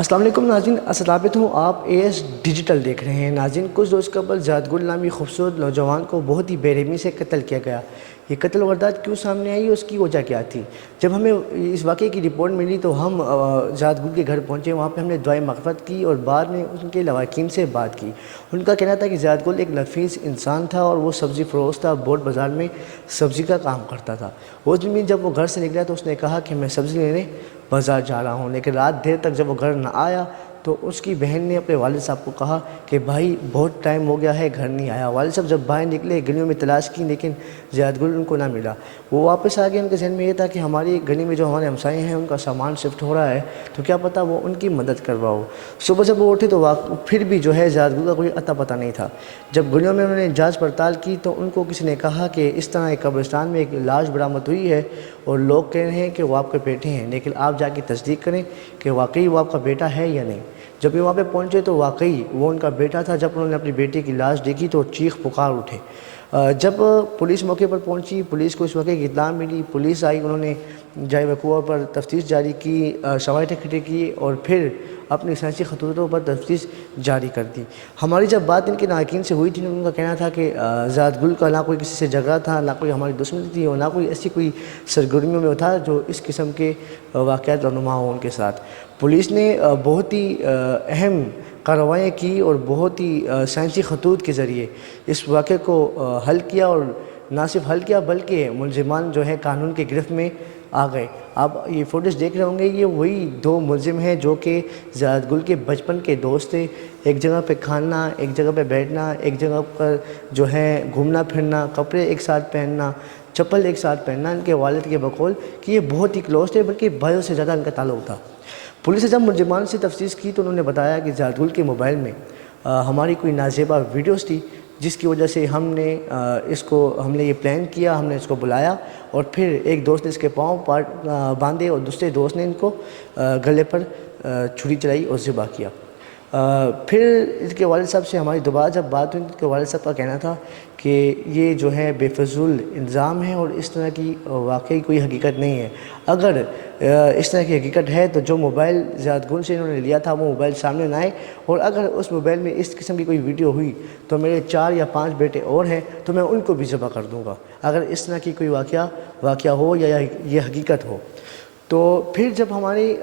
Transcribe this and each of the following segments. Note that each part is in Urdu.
السلام علیکم ناظرین، ثابت ہوں آپ AS ڈیجیٹل دیکھ رہے ہیں۔ ناظرین، کچھ روز قبل زیاد گل نامی خوبصورت نوجوان کو بہت ہی بے رحمی سے قتل کیا گیا۔ یہ قتل واردات کیوں سامنے آئی، اس کی وجہ کیا تھی؟ جب ہمیں اس واقعے کی رپورٹ ملی تو ہم زیاد گل کے گھر پہنچے۔ وہاں پہ ہم نے دعائے مغفرت کی اور بعد میں ان کے لواحقین سے بات کی۔ ان کا کہنا تھا کہ زیاد گل ایک نفیس انسان تھا اور وہ سبزی فروش تھا، بورڈ بازار میں سبزی کا کام کرتا تھا۔ اس دن جب وہ گھر سے نکلا تو اس نے کہا کہ میں سبزی لینے بازار جا رہا ہوں، لیکن رات دیر تک جب وہ گھر نہ آیا تو اس کی بہن نے اپنے والد صاحب کو کہا کہ بھائی بہت ٹائم ہو گیا ہے، گھر نہیں آیا۔ والد صاحب جب باہر نکلے، گلیوں میں تلاش کی لیکن زیاد گل ان کو نہ ملا۔ وہ واپس آ گئے۔ ان کے ذہن میں یہ تھا کہ ہماری گلی میں جو ہمارے ہمسائے ہیں ان کا سامان شفٹ ہو رہا ہے تو کیا پتہ وہ ان کی مدد کرواؤ۔ صبح جب وہ اٹھے تو پھر بھی جو ہے زیاد گل کا کوئی اتا پتہ نہیں تھا۔ جب گلیوں میں انہوں نے جانچ پڑتال کی تو ان کو کسی نے کہا کہ اس طرح ایک قبرستان میں ایک لاش برآمد ہوئی ہے اور لوگ کہہ رہے ہیں کہ وہ آپ کے بیٹے ہیں، لیکن آپ جا کے تصدیق کریں کہ واقعی وہ آپ کا بیٹا ہے یا نہیں۔ جب یہ وہاں پہ پہنچے تو واقعی وہ ان کا بیٹا تھا۔ جب انہوں نے اپنی بیٹی کی لاش دیکھی تو چیخ پکار اٹھے۔ جب پولیس موقع پر پہنچی، پولیس کو اس واقعے کی اطلاع ملی، پولیس آئی، انہوں نے جائے وقوع پر تفتیش جاری کی، شواہد اکٹھے کیے اور پھر اپنی سائنسی خطوطوں پر تفتیش جاری کر دی۔ ہماری جب بات ان کے ناقدین سے ہوئی تھی، ان کا کہنا تھا کہ زیاد گل کا نہ کوئی کسی سے جھگڑا تھا، نہ کوئی ہماری دشمنی تھی اور نہ کوئی ایسی کوئی سرگرمیوں میں تھا جو اس قسم کے واقعات رونما ہوں ان کے ساتھ۔ پولیس نے بہت ہی اہم کارروائیاں کی اور بہت ہی سائنسی خطوط کے ذریعے اس واقعے کو حل کیا، اور نہ صرف حل کیا بلکہ ملزمان جو ہے قانون کے گرفت میں آ گئے۔ آپ یہ فوٹیج دیکھ رہے ہوں گے، یہ وہی دو ملزم ہیں جو کہ زیاد گل کے بچپن کے دوست تھے۔ ایک جگہ پہ کھانا، ایک جگہ پہ بیٹھنا، ایک جگہ پر جو ہے گھومنا پھرنا، کپڑے ایک ساتھ پہننا، چپل ایک ساتھ پہننا۔ ان کے والد کے بقول کہ یہ بہت ہی کلوز تھے، بلکہ بھائیوں سے زیادہ ان کا تعلق تھا۔ پولیس نے جب ملزمان سے تفتیش کی تو انہوں نے بتایا کہ زیاد گل کے موبائل میں ہماری کوئی نازیبا ویڈیوز تھی، جس کی وجہ سے ہم نے یہ پلان کیا، ہم نے اس کو بلایا اور پھر ایک دوست نے اس کے پاؤں باندھے اور دوسرے دوست نے ان کو گلے پر چھری چلائی اور ذبح کیا۔ پھر اس کے والد صاحب سے ہماری دوبارہ جب بات ہوئی، ان کے والد صاحب کا کہنا تھا کہ یہ جو ہے بے فضول الزام ہے اور اس طرح کی واقعی کوئی حقیقت نہیں ہے۔ اگر اس طرح کی حقیقت ہے تو جو موبائل زیاد گل سے انہوں نے لیا تھا وہ موبائل سامنے نہ آئے، اور اگر اس موبائل میں اس قسم کی کوئی ویڈیو ہوئی تو میرے 4 یا 5 بیٹے اور ہیں تو میں ان کو بھی ذبح کر دوں گا، اگر اس طرح کی کوئی واقعہ ہو یا یہ حقیقت ہو۔ تو پھر جب ہماری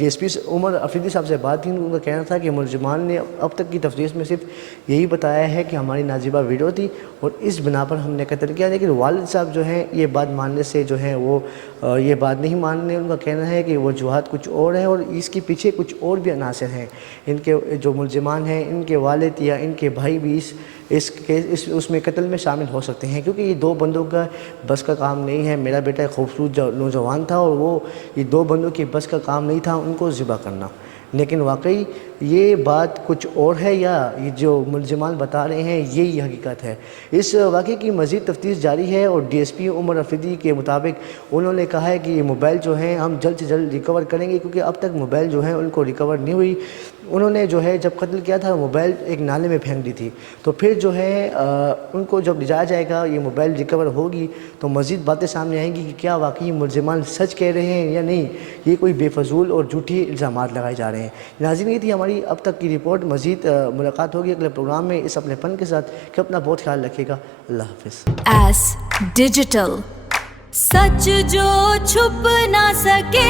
DSP عمر افریدی صاحب سے بات کی، ان کا کہنا تھا کہ ملزمان نے اب تک کی تفتیش میں صرف یہی بتایا ہے کہ ہماری نازیبہ ویڈیو تھی اور اس بنا پر ہم نے قتل کیا، لیکن والد صاحب جو ہیں یہ بات ماننے سے جو ہیں وہ یہ بات نہیں ماننے۔ ان کا کہنا ہے کہ وجوہات کچھ اور ہیں اور اس کے پیچھے کچھ اور بھی عناصر ہیں۔ ان کے جو ملزمان ہیں، ان کے والد یا ان کے بھائی بھی اس میں قتل میں شامل ہو سکتے ہیں، کیونکہ یہ 2 بندوں کا بس کا کام نہیں ہے۔ میرا بیٹا ایک خوبصورت نوجوان تھا اور یہ 2 بندوں کی بس کا کام نہیں تھا ان کو ذبح کرنا، لیکن واقعی یہ بات کچھ اور ہے یا یہ جو ملزمان بتا رہے ہیں یہی حقیقت ہے۔ اس واقعے کی مزید تفتیش جاری ہے اور DSP عمر افریدی کے مطابق انہوں نے کہا ہے کہ یہ موبائل جو ہیں ہم جلد سے جلد ریکور کریں گے، کیونکہ اب تک موبائل جو ہیں ان کو ریکور نہیں ہوئی۔ انہوں نے جو ہے جب قتل کیا تھا موبائل ایک نالے میں پھینک دی تھی، تو پھر جو ہے ان کو جب لے جایا جائے گا، یہ موبائل ریکور ہوگی تو مزید باتیں سامنے آئیں گی کہ کیا واقعی ملزمان سچ کہہ رہے ہیں یا نہیں، یہ کوئی بے فضول اور جھوٹی الزامات لگائے جا رہے ہیں۔ ناظرین، یہ تھی ہماری اب تک کی رپورٹ۔ مزید ملاقات ہوگی اگلے پروگرام میں اس اپنے پن کے ساتھ، کہ اپنا بہت خیال رکھیے گا۔ اللہ حافظ۔ AS ڈیجیٹل، سچ جو چھپ نہ سکے۔